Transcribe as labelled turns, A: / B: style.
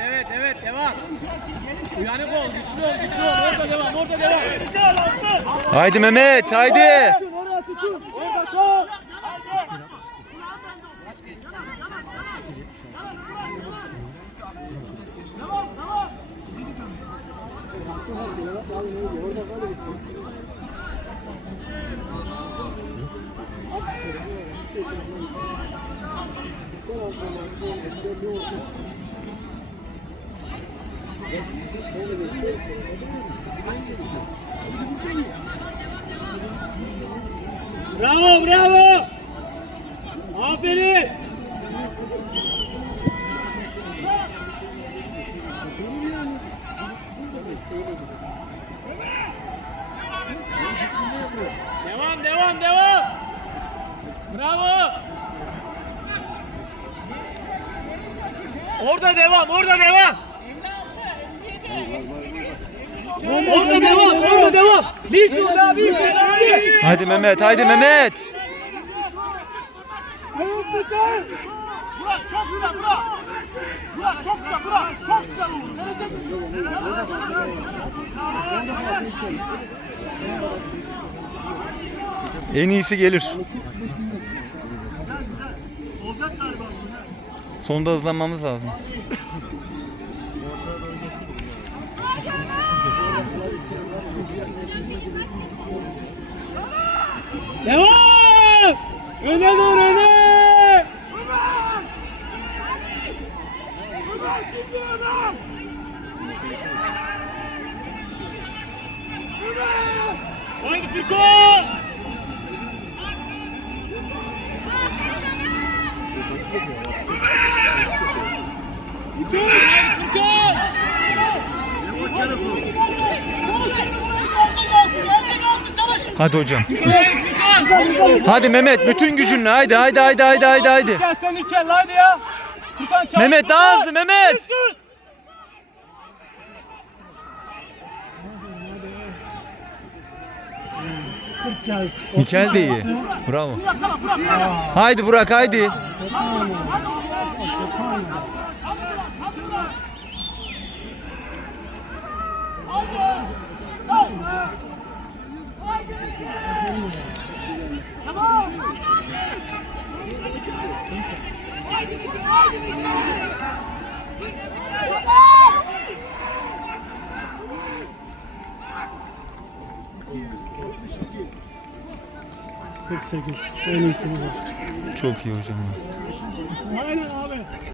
A: Evet evet evet devam. Uyanık ol, güçlü ol, güçlü ol. Orada devam, orada devam.
B: Haydi Mehmet haydi.
C: Oraya tutun. Orada top.
A: Bravo, bravo. Aferin. Devam, devam, devam. Bravo. Orada devam, orada devam. Orada devam, orada devam. Bir tur daha, bir tur daha. hadi.
B: Haydi Mehmet haydi Mehmet.
D: Burak çok güzel Burak. Burak çok güzel Burak. Çok güzel oldu. Verecek
B: En iyisi gelir.
D: Olacak galiba.
B: Sonda hızlanmamız lazım.
A: Devam! Öne doğru öne! Haydi Fiko! Haydi Fiko!
B: Hadi hocam. Hadi Mehmet bütün gücünle haydi haydi haydi haydi haydi haydi.
A: Gel sen içeri haydi ya. Furkan çabuk.
B: Mehmet daha hızlı Mehmet. Mikel de iyi. Bravo. Haydi Burak haydi.
C: En iyisini var.
B: Çok iyi hocam.
C: Aynen abi.